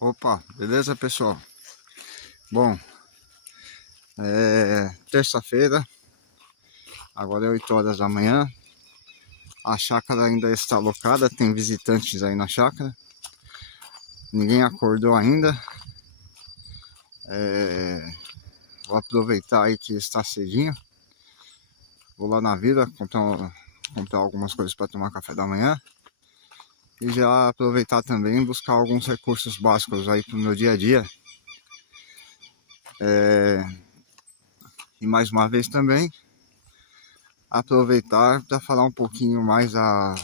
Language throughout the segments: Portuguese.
Opa, beleza, pessoal? Bom, terça-feira, agora é 8 horas da manhã. A chácara ainda está locada, tem visitantes aí na chácara. Ninguém acordou ainda. Vou aproveitar aí que está cedinho. Vou lá na vila comprar algumas coisas para tomar café da manhã. E já aproveitar também e buscar alguns recursos básicos aí para o meu dia a dia. E mais uma vez também aproveitar para falar um pouquinho mais da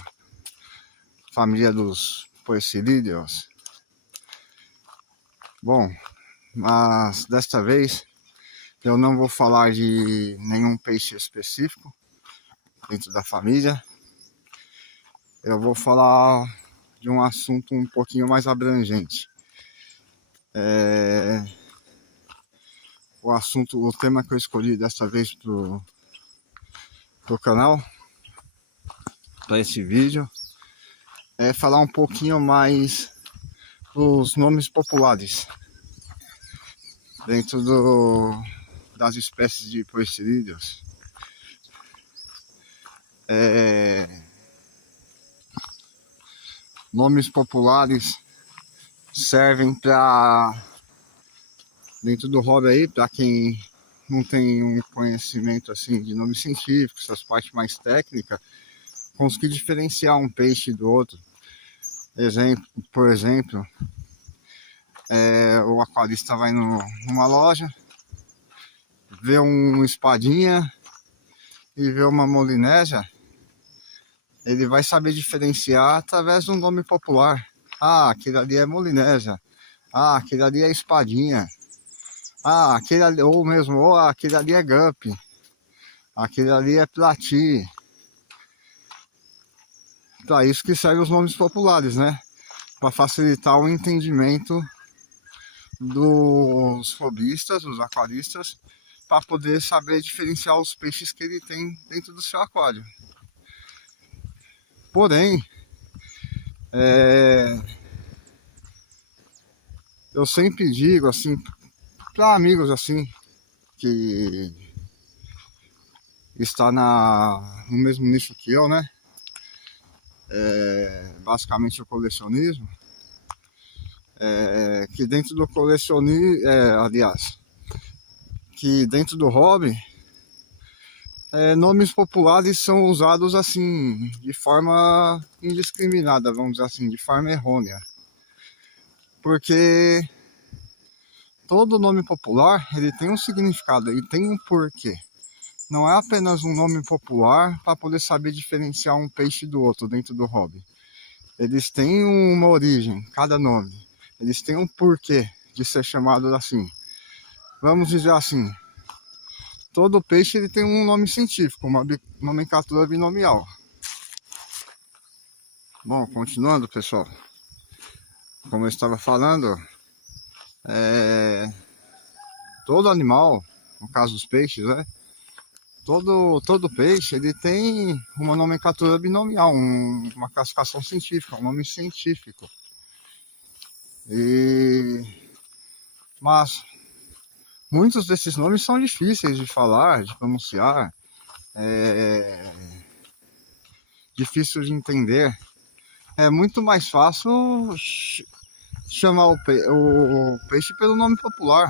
família dos poecilídeos. Bom, mas desta vez eu não vou falar de nenhum peixe específico dentro da família. Eu vou falar de um assunto um pouquinho mais abrangente. O tema que eu escolhi desta vez pro canal, para esse vídeo, é falar um pouquinho mais dos nomes populares dentro das espécies de poecilídeos. Nomes populares servem para, dentro do hobby aí, para quem não tem um conhecimento assim de nome científico, essas partes mais técnicas, conseguir diferenciar um peixe do outro. Por exemplo, o aquarista vai numa loja, vê um espadinha e vê uma molinésia, ele vai saber diferenciar através de um nome popular. Ah, aquele ali é molinésia. Ah, aquele ali é espadinha. Ah, aquele ali, aquele ali é guppy. Aquele ali é plati. Para isso que servem os nomes populares, né? Para facilitar o entendimento dos hobbyistas, dos aquaristas, para poder saber diferenciar os peixes que ele tem dentro do seu aquário. Porém, eu sempre digo assim, para amigos assim, que está no mesmo nicho que eu, né? Basicamente o colecionismo. Que dentro do colecionismo, que dentro do hobby, nomes populares são usados assim, de forma indiscriminada, vamos dizer assim, de forma errônea. Porque todo nome popular, ele tem um significado, ele tem um porquê. Não é apenas um nome popular para poder saber diferenciar um peixe do outro dentro do hobby. Eles têm uma origem, cada nome. Eles têm um porquê de ser chamado assim. Vamos dizer assim, todo peixe ele tem um nome científico, uma nomenclatura binomial. Bom, continuando, pessoal. Como eu estava falando, todo animal, no caso dos peixes, né? Todo peixe ele tem uma nomenclatura binomial, uma classificação científica, um nome científico. Mas muitos desses nomes são difíceis de falar, de pronunciar, difícil de entender. É muito mais fácil chamar o peixe pelo nome popular.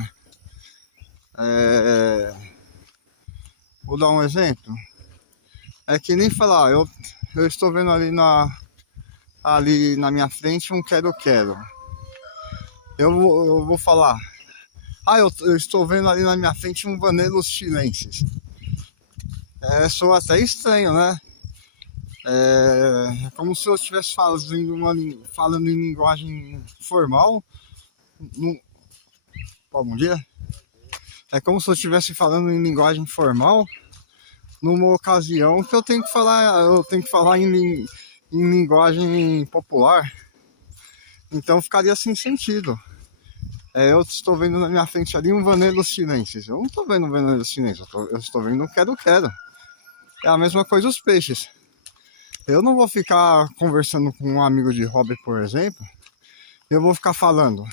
Vou dar um exemplo. É que nem falar, eu estou vendo ali na minha frente um quero-quero. Eu vou falar, eu estou vendo ali na minha frente um Vanellus chilensis. Soa até estranho, né? É como se eu estivesse falando em linguagem formal. Bom dia. É como se eu estivesse falando em linguagem formal numa ocasião que eu tenho que falar em linguagem popular. Então ficaria sem sentido. Eu estou vendo na minha frente ali um Vanellus chilensis. Eu não estou vendo um Vanellus chilensis, eu estou vendo um quero-quero. É a mesma coisa os peixes. Eu não vou ficar conversando com um amigo de hobby, por exemplo. Eu vou ficar falando,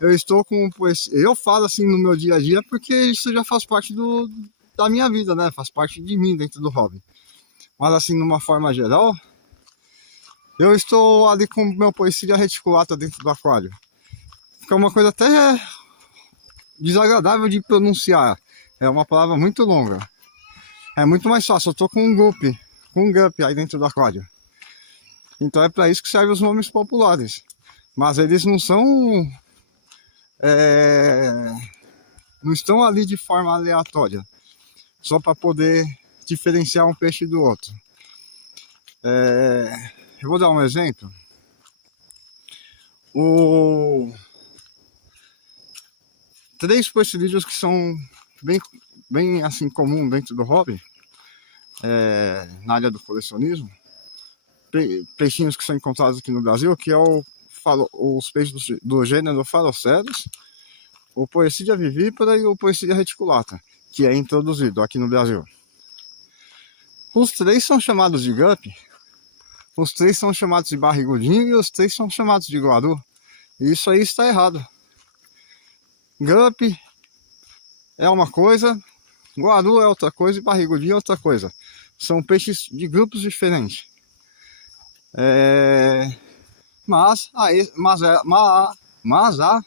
eu estou com poesia. Eu falo assim no meu dia a dia porque isso já faz parte da minha vida, né? Faz parte de mim dentro do hobby. Mas assim, numa forma geral, eu estou ali com o meu poesia reticulata dentro do aquário. Que é uma coisa até desagradável de pronunciar. É uma palavra muito longa. É muito mais fácil. Eu estou com um guppy aí dentro do aquário. Então é para isso que servem os nomes populares. Mas eles não são... não estão ali de forma aleatória. Só para poder diferenciar um peixe do outro. Eu vou dar um exemplo. Três poecilídeos que são bem assim comum dentro do hobby, na área do colecionismo, peixinhos que são encontrados aqui no Brasil, que é os peixes do gênero Faloceros, o Poecilia vivípara e o Poecilia reticulata, que é introduzido aqui no Brasil. Os três são chamados de guppy, os três são chamados de barrigudinho e os três são chamados de guaru. E isso aí está errado. Guppy é uma coisa, guaru é outra coisa e barrigudinho é outra coisa. São peixes de grupos diferentes. Mas há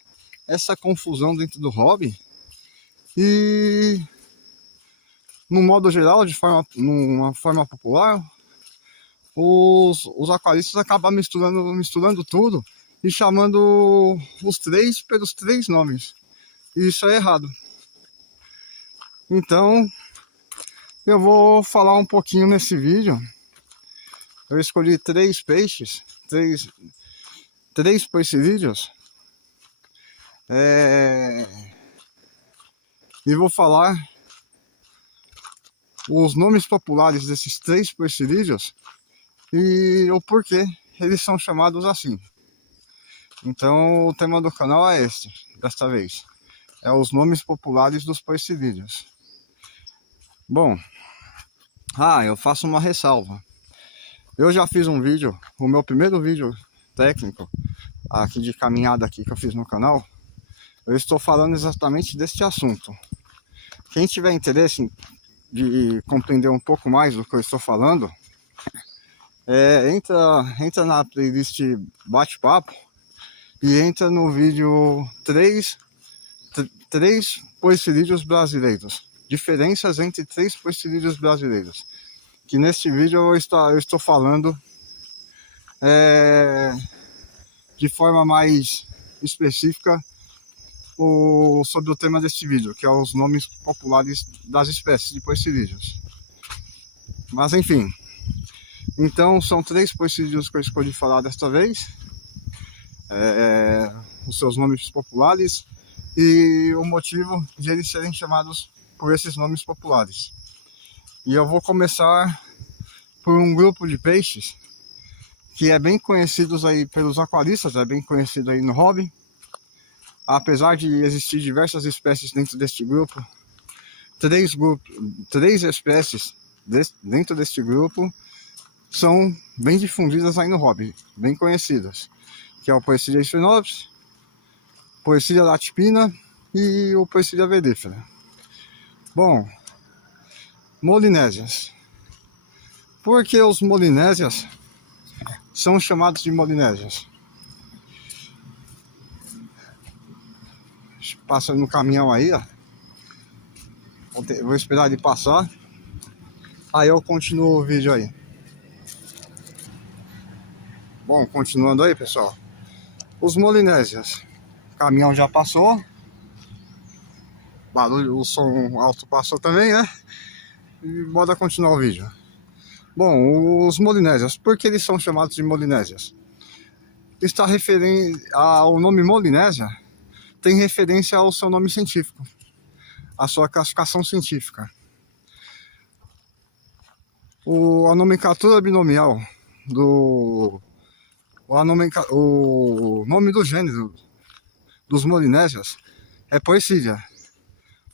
essa confusão dentro do hobby e, no modo geral, numa forma popular, os aquaristas acabam misturando tudo e chamando os três pelos três nomes. E isso é errado. Então, eu vou falar um pouquinho nesse vídeo. Eu escolhi três peixes, três poecilídeos, e vou falar os nomes populares desses três poecilídeos e o porquê eles são chamados assim. Então o tema do canal é desta vez. É os nomes populares dos poecilídeos. Bom, eu faço uma ressalva. Eu já fiz um vídeo, o meu primeiro vídeo técnico aqui de caminhada aqui que eu fiz no canal. Eu estou falando exatamente deste assunto. Quem tiver interesse de compreender um pouco mais do que eu estou falando, entra na playlist Bate-Papo e entra no vídeo três poecilídeos brasileiros. Diferenças entre três poecilídeos brasileiros. Que neste vídeo eu estou falando de forma mais específica sobre o tema deste vídeo, que é os nomes populares das espécies de poecilídeos. Mas enfim, então são três poecilídeos que eu escolhi falar desta vez, os seus nomes populares e o motivo de eles serem chamados por esses nomes populares. E eu vou começar por um grupo de peixes que é bem conhecido aí pelos aquaristas, é bem conhecido aí no hobby. Apesar de existir diversas espécies dentro deste grupo, três espécies dentro deste grupo são bem difundidas aí no hobby, bem conhecidas, que é o Poecilia sphenopsis, Poecilia latipina e o Poecilia vedífera. Bom, molinésias. Por que os molinésias são chamados de molinésias? Passando no caminhão aí, ó. Vou esperar ele passar. Aí eu continuo o vídeo aí. Bom, continuando aí, pessoal. Os molinésias. O caminhão já passou. Barulho, o som alto passou também, né? E bora continuar o vídeo. Bom, os molinésias. Por que eles são chamados de molinésias? Está ao nome molinésia tem referência ao seu nome científico, a sua classificação científica. A nomenclatura binomial o nome do gênero dos molinésias é Poecilia.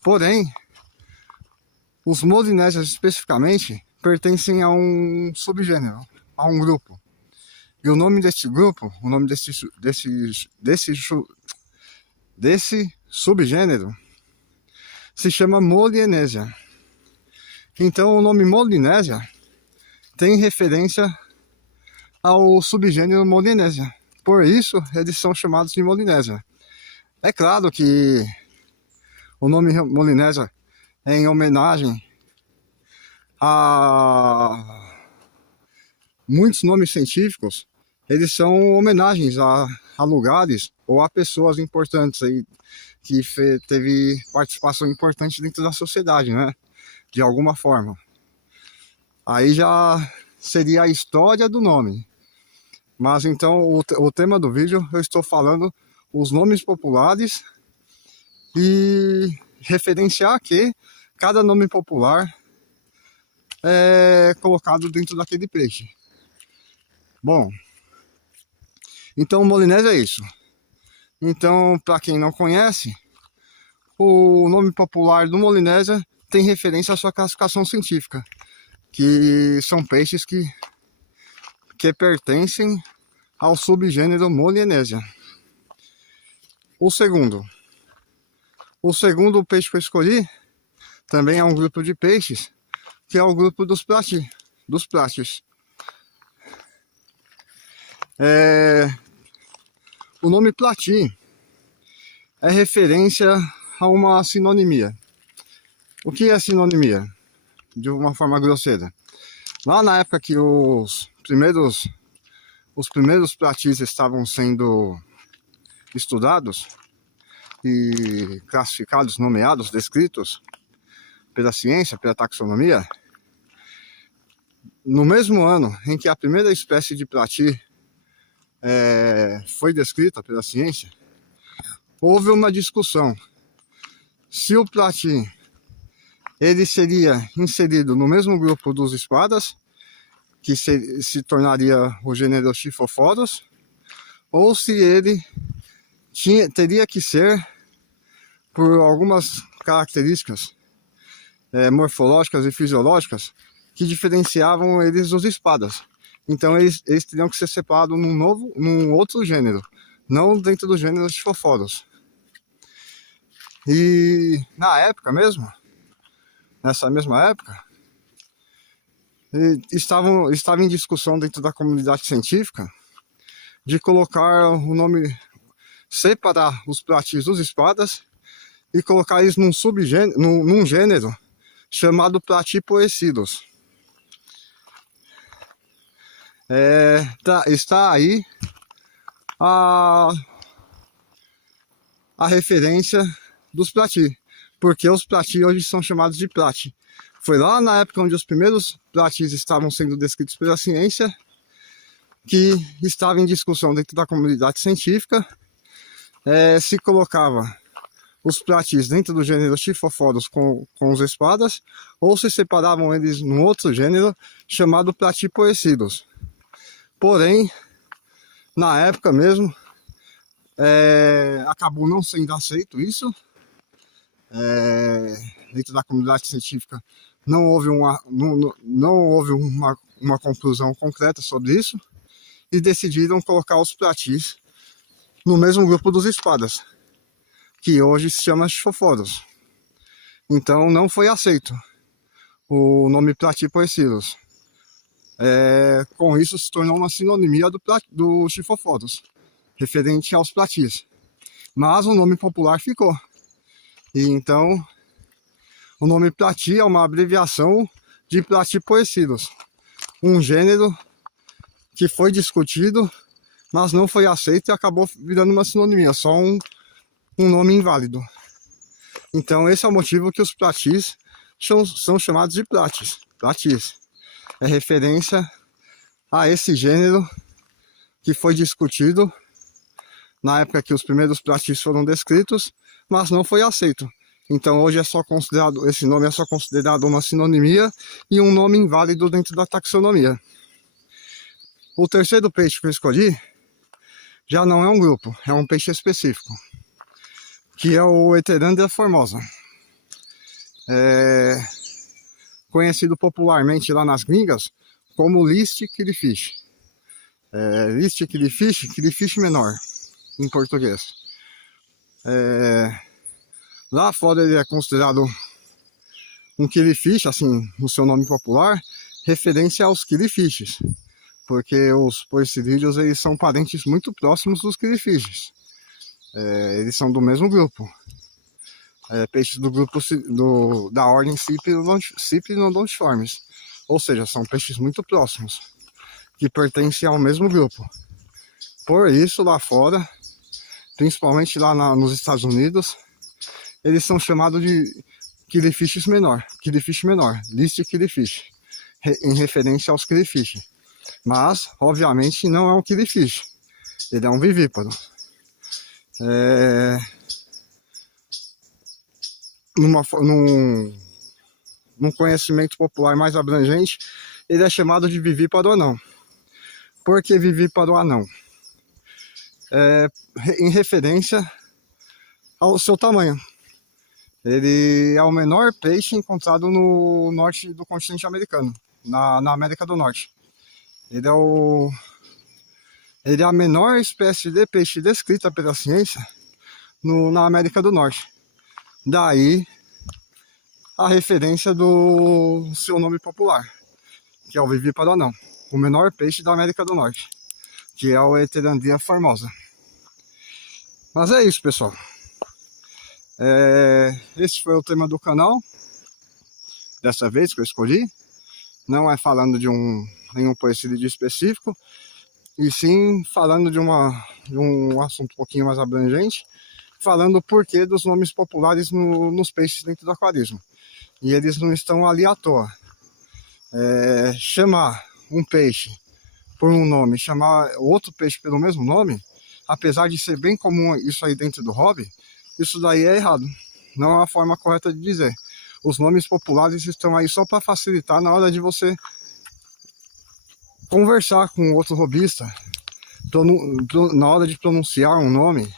Porém, os molinésias especificamente pertencem a um subgênero, a um grupo. E o nome desse grupo, o nome desse subgênero se chama Molinésia. Então o nome Molinésia tem referência ao subgênero Molinésia. Por isso eles são chamados de Molinésia. É claro que o nome Molinésia é em homenagem a muitos nomes científicos. Eles são homenagens a lugares ou a pessoas importantes aí que teve participação importante dentro da sociedade, né? De alguma forma. Aí já seria a história do nome. Mas então o tema do vídeo eu estou falando os nomes populares e referenciar que cada nome popular é colocado dentro daquele peixe. Bom, então o Molinésia é isso. Então, para quem não conhece, o nome popular do Molinésia tem referência à sua classificação científica, que são peixes que pertencem ao subgênero Molinésia. O segundo peixe que eu escolhi também é um grupo de peixes, que é o grupo dos plátis. O nome plati é referência a uma sinonimia. O que é sinonimia? De uma forma grosseira. Lá na época que os primeiros platis estavam sendo estudados e classificados, nomeados, descritos pela ciência, pela taxonomia, no mesmo ano em que a primeira espécie de plati foi descrita pela ciência, houve uma discussão se o plati ele seria inserido no mesmo grupo dos espadas, que se tornaria o gênero Scyphophorus, ou se ele teria que ser por algumas características morfológicas e fisiológicas que diferenciavam eles dos espadas. Então eles teriam que ser separados num outro gênero, não dentro do gênero Scyphophorus. E na época mesmo, nessa mesma época, estava em discussão dentro da comunidade científica de colocar o nome, separar os platis dos espadas e colocar eles num gênero chamado Platypoecidus. Está aí a referência dos plati, porque os plati hoje são chamados de plati. Foi lá na época onde os primeiros platis estavam sendo descritos pela ciência que estava em discussão dentro da comunidade científica se colocava os platis dentro do gênero Scyphophorus com os espadas, ou se separavam eles num outro gênero chamado Platypoecidus. Porém, na época mesmo, acabou não sendo aceito isso. Dentro da comunidade científica não houve uma conclusão concreta sobre isso, e decidiram colocar os platis no mesmo grupo dos espadas, que hoje se chama Scyphophorus. Então não foi aceito o nome Platypoecidus. Com isso se tornou uma sinonimia do Scyphophorus, referente aos platis. Mas o nome popular ficou. E então o nome plati é uma abreviação de Platypoecidus, um gênero que foi discutido, mas não foi aceito e acabou virando uma sinonimia, só um nome inválido. Então esse é o motivo que os platis são chamados de platis. É referência a esse gênero que foi discutido na época que os primeiros platis foram descritos, mas não foi aceito. Então hoje esse nome é só considerado uma sinonimia e um nome inválido dentro da taxonomia. O terceiro peixe que eu escolhi já não é um grupo, é um peixe específico, que é o Heterandria formosa. Conhecido popularmente lá nas gringas como List Killifish. List killifish menor, em português. Lá fora ele é considerado um killifish, assim, no seu nome popular, referência aos killifishes, porque os porcilídeos eles são parentes muito próximos dos killifishes. Eles são do mesmo grupo. Peixes do grupo da ordem Cyprinodontiformes, ou seja, são peixes muito próximos, que pertencem ao mesmo grupo. Por isso, lá fora, principalmente lá nos Estados Unidos, eles são chamados de killifish menor, list killifish, em referência aos killifish. Mas, obviamente, não é um killifish, ele é um vivíparo. Num conhecimento popular mais abrangente, ele é chamado de vivíparo anão. Por que vivíparo anão? Em referência ao seu tamanho. Ele é o menor peixe encontrado no norte do continente americano, na América do Norte. Ele é a menor espécie de peixe descrita pela ciência na América do Norte. Daí a referência do seu nome popular, que é o vivíparo anão, o menor peixe da América do Norte, que é o Heterandria formosa. Mas é isso, pessoal. Esse foi o tema do canal, dessa vez que eu escolhi. Não é falando de nenhum porcilídeo específico, e sim falando de um assunto um pouquinho mais abrangente, falando o porquê dos nomes populares nos peixes dentro do aquarismo. E eles não estão ali à toa. Chamar um peixe por um nome, chamar outro peixe pelo mesmo nome, apesar de ser bem comum isso aí dentro do hobby, isso daí é errado. Não é a forma correta de dizer. Os nomes populares estão aí só para facilitar na hora de você conversar com outro hobbyista, na hora de pronunciar um nome.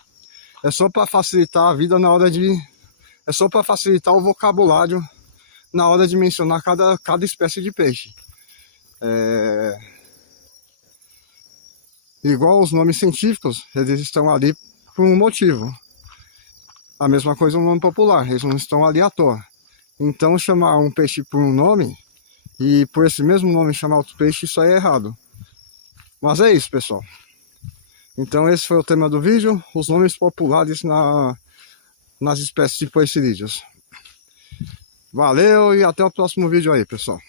É só para facilitar a vida é só para facilitar o vocabulário na hora de mencionar cada espécie de peixe. Igual os nomes científicos, eles estão ali por um motivo. A mesma coisa o nome popular, eles não estão ali à toa. Então chamar um peixe por um nome e por esse mesmo nome chamar outro peixe, isso aí é errado. Mas é isso, pessoal. Então esse foi o tema do vídeo, os nomes populares nas espécies de porcilídeos. Valeu e até o próximo vídeo aí, pessoal.